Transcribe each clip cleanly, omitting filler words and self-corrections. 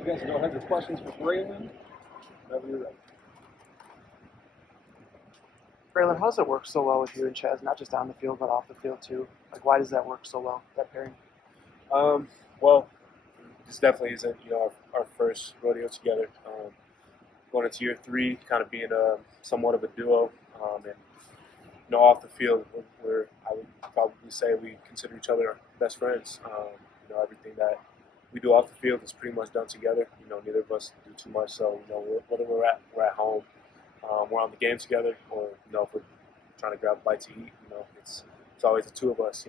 You guys don't have your questions for Braelon? Whenever you're ready. Braelon, how does it work so well with you and Chaz, not just on the field, but off the field too? Like, why does that work so well, that pairing? Well, this definitely isn't our first rodeo together. Going into year 3, kind of being somewhat of a duo, and off the field, I would probably say we consider each other best friends. Everything that we do off the field is pretty much done together. Neither of us do too much, so whether we're at home, we're on the game together, or if we're trying to grab a bite to eat, it's always the two of us.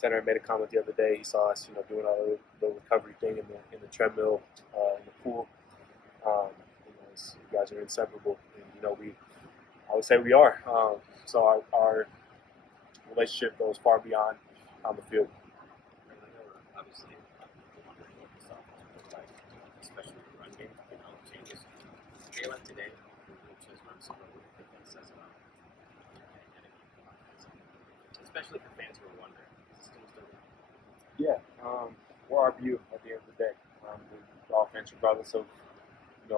Tanner made a comment the other day. He saw us, doing our little recovery thing in the treadmill, in the pool. You guys are inseparable, and I would say we are. So our relationship goes far beyond on the field. Obviously, wondering what this offense looks like, especially the run game, changes. Braelon today, which has run some of the that says about especially for fans who are wondering, is this still going? Yeah, we're RBU at the end of the day. The offense, regardless of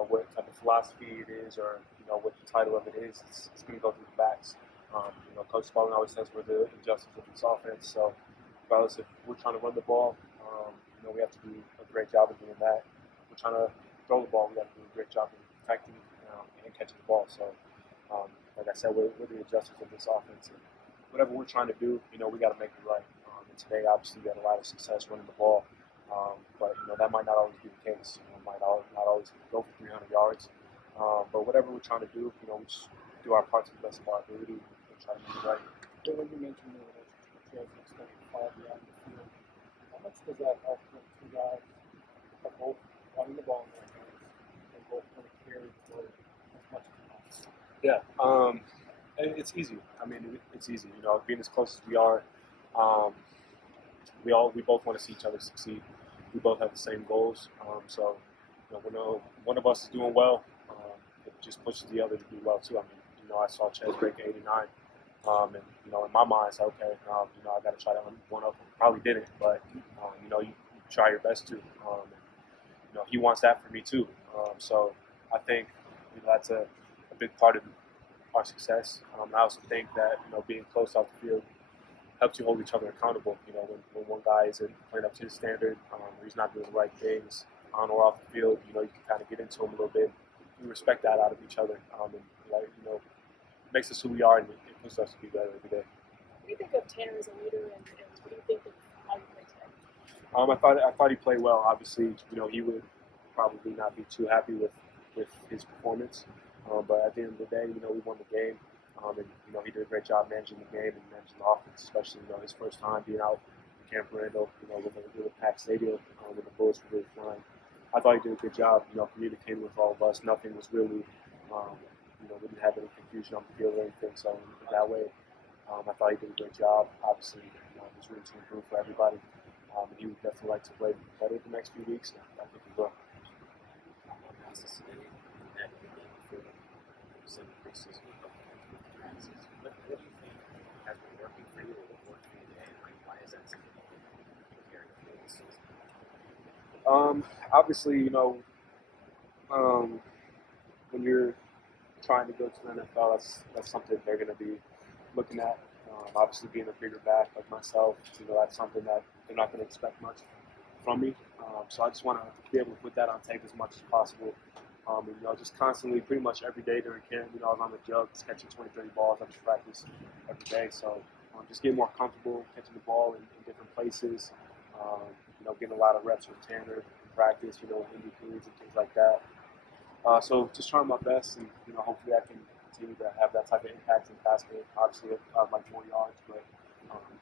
what type of philosophy it is, or what the title of it is, it's going to go through the backs. Coach Spalding always says we're the injustice of this offense. So regardless if we're trying to run the ball, we have to do a great job of doing that. If we're trying to throw the ball, we have to do a great job of protecting and catching the ball. So, like I said, we're the injustice of this offense. And whatever we're trying to do, we got to make it right. And today, obviously, we had a lot of success running the ball. But that might not always be the case. Might not always go for 300 yards. But whatever we're trying to do, we just do our part to the best of our ability and try to make it right. When you mentioned the relationship with Chaz extending far beyond the field, how much does that help when two guys are both running the ball in their hands and both going to carry the load as much as possible? Yeah, it's easy. I mean, it's easy. Being as close as we are, we both want to see each other succeed. We both have the same goals. So when one of us is doing well, it just pushes the other to do well too. I mean, I saw Chaz break 89, and in my mind, it's okay. I got to try to one up. Probably didn't, but you try your best to. He wants that for me too. So I think that's a big part of our success. I also think that being close off the field helps you hold each other accountable. When one guy isn't playing up to his standard, or he's not doing the right things on or off the field, you can kind of get into him a little bit. We respect that out of each other, and makes us who we are, and it pushes us to be better every day. What do you think of Tanner as a leader, and what do you think of how he plays today? I thought he played well. Obviously, he would probably not be too happy with his performance, but at the end of the day, we won the game. And he did a great job managing the game and managing the offense, especially his first time being out in Camp Randall, with a packed stadium, when the bullets were really flying. I thought he did a good job, communicating with all of us. Nothing was really, we didn't have any confusion on the field or anything. So in that way, I thought he did a great job. Obviously, there's room to improve for everybody, and he would definitely like to play better the next few weeks. And I think he will. What do you think has been working for you, or what worked for you today, and why is that something that you carry through this season? Obviously, when you're trying to go to the NFL, that's something they're going to be looking at. Obviously, being a bigger back like myself, that's something that they're not going to expect much from me. So I just want to be able to put that on tape as much as possible. And, just constantly, pretty much every day during camp, I was on the jug, catching 20, 30 balls after practice every day. So just getting more comfortable catching the ball in different places, getting a lot of reps with Tanner in practice, indie and things like that. So just trying my best, and hopefully I can continue to have that type of impact in basket. Obviously, like more yards, but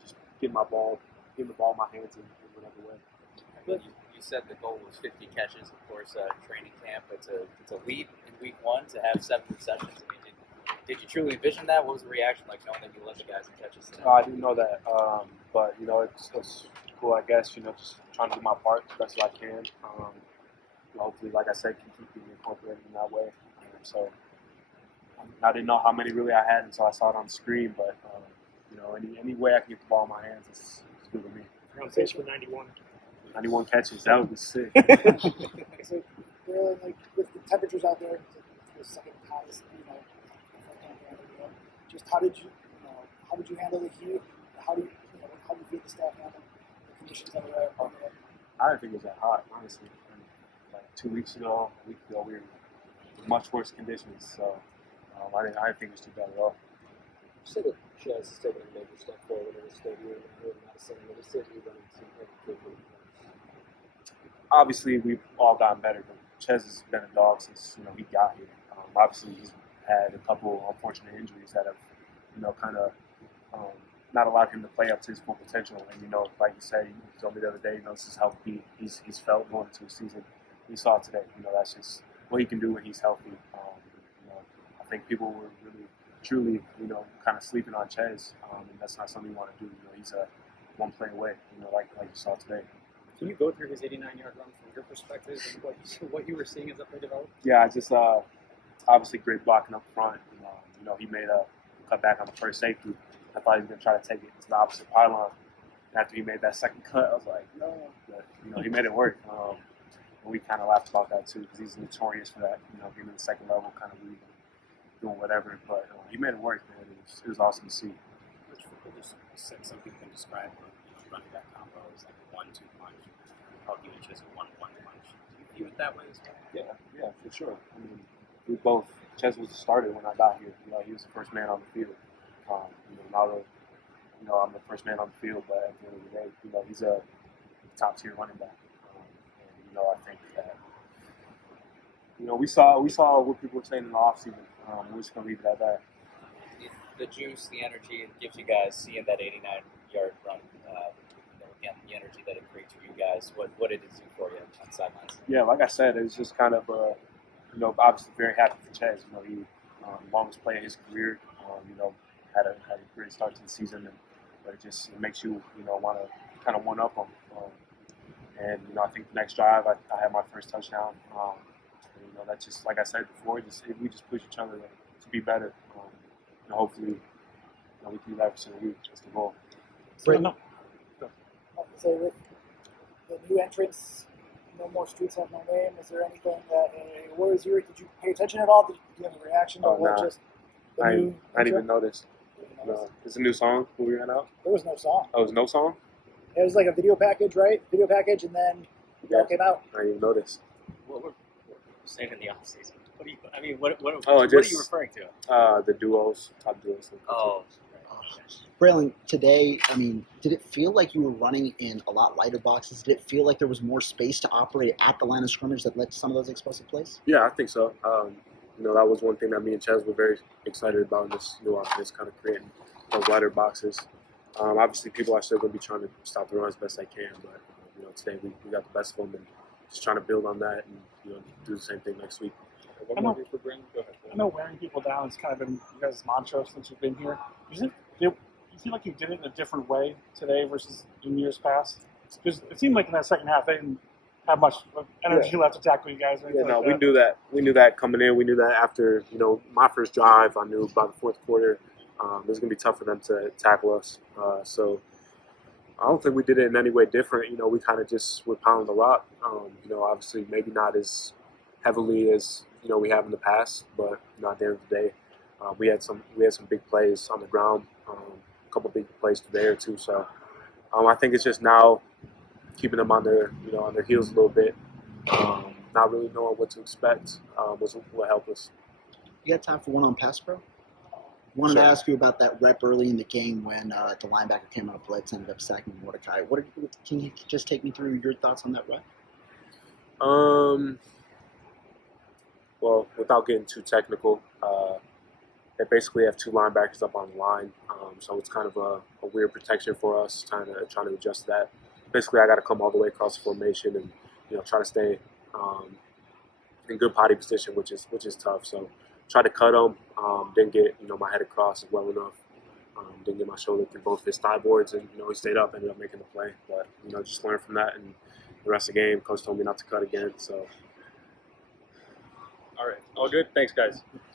just getting the ball in my hands in whatever way. You said the goal was 50 catches. Of course, training camp. It's a leap in week 1 to have 7 receptions. I mean, did you truly envision that? What was the reaction like, knowing that you led the guys in catches today? I didn't know that, but it's cool. I guess just trying to do my part as best as I can. Hopefully, like I said, can keep being incorporated in that way. So I didn't know how many really I had until I saw it on the screen. But any way I can get the ball in my hands is good with me. You're on pace for 91. 91 catches, that would be sick. So, really, like with the temperatures out there, it's the second hottest, just how did you handle the heat? How do you feel the staff handle the conditions that were out there? I didn't think it was that hot, honestly. Like 2 weeks ago, a week ago, we were in much worse conditions. So I didn't think it was too bad at all. You said that Chaz is taking a major step forward in his third year in Madison, but he said he's running some improvement. Obviously, we've all gotten better, but Chez has been a dog since he got here. Obviously, he's had a couple unfortunate injuries that have kind of not allowed him to play up to his full potential. And like you said, he told me the other day, this is how he's felt going into the season. We saw it today. That's just what he can do when he's healthy. I think people were really, truly, kind of sleeping on Chez, and that's not something you want to do. He's a one play away. Like you saw today. Can you go through his 89-yard run from your perspective and what you were seeing as that play developed? Yeah, just obviously great blocking up front. He made a cut back on the first safety. I thought he was going to try to take it to the opposite pylon. After he made that second cut, I was like, no. But, he made it work. And we kind of laughed about that, too, because he's notorious for that, being in the second level, kind of doing whatever. But he made it work, man. It was awesome to see. Which just said some people can describe running that combo as like a 1-2 punch. How you and Chez a 1-1 punch. Do you view it that way as well? Yeah, for sure. We both. Chez was the starter when I got here. He was the first man on the field. Now that I'm the first man on the field, but at the end of the day, he's a top tier running back. And I think that we saw what people were saying in the offseason. We're just gonna leave it at that. The juice, the energy it gives you guys seeing that 89-yard run. Again, the energy that it creates for you guys. What did it do for you on sidelines? Yeah, like I said, it was just kind of obviously very happy for Chez. He longest play in his career. Had a great start to the season, but it makes you want to kind of one up him. And I think the next drive I had my first touchdown. And, that's just like I said before. We just push each other to be better. And hopefully, we can do that for the week. That's the goal. So with the new entrants, no more streets have no name. Is there anything that worries you? Did you pay attention at all? Did you have a reaction to what nah. just the I new didn't even intro? notice. No. It's a new song we ran out. There was no song. Oh, it was no song? It was like a video package, right? Video package, and then it all came out. I didn't even notice. What were you saying in the offseason? What Oh, are you referring to? The duos, top duos. Oh. Braelon, today, did it feel like you were running in a lot lighter boxes? Did it feel like there was more space to operate at the line of scrimmage that led to some of those explosive plays? Yeah, I think so. That was one thing that me and Chez were very excited about in this new offense, kind of creating those lighter boxes. Obviously, people are still going to be trying to stop the run as best they can, but today we got the best of them and just trying to build on that and do the same thing next week. I know wearing people down has kind of been you guys' mantra since you've been here. You feel like you did it in a different way today versus in years past? Because it seemed like in that second half they didn't have much energy left to tackle you guys. We knew that. We knew that coming in. We knew that after my first drive. I knew by the fourth quarter it was going to be tough for them to tackle us. So I don't think we did it in any way different. We kind of just were pounding the rock. Obviously maybe not as heavily as we have in the past, but at the end of the day, we had some big plays on the ground. A couple big plays through the air too. So I think it's just now keeping them on their heels a little bit, not really knowing what to expect was what helped us. You got time for one on pass pro? Wanted to ask you about that rep early in the game when the linebacker came on a blitz and ended up sacking Mordecai. Can you just take me through your thoughts on that rep? Well, without getting too technical, they basically have two linebackers up on the line, so it's kind of a weird protection for us, trying to adjust that. Basically, I got to come all the way across the formation and try to stay in good body position, which is tough. So tried to cut him, didn't get my head across well enough, didn't get my shoulder through both his thigh boards, and he stayed up, ended up making the play. But just learn from that, and the rest of the game, coach told me not to cut again. So. All right, all good. Thanks, guys.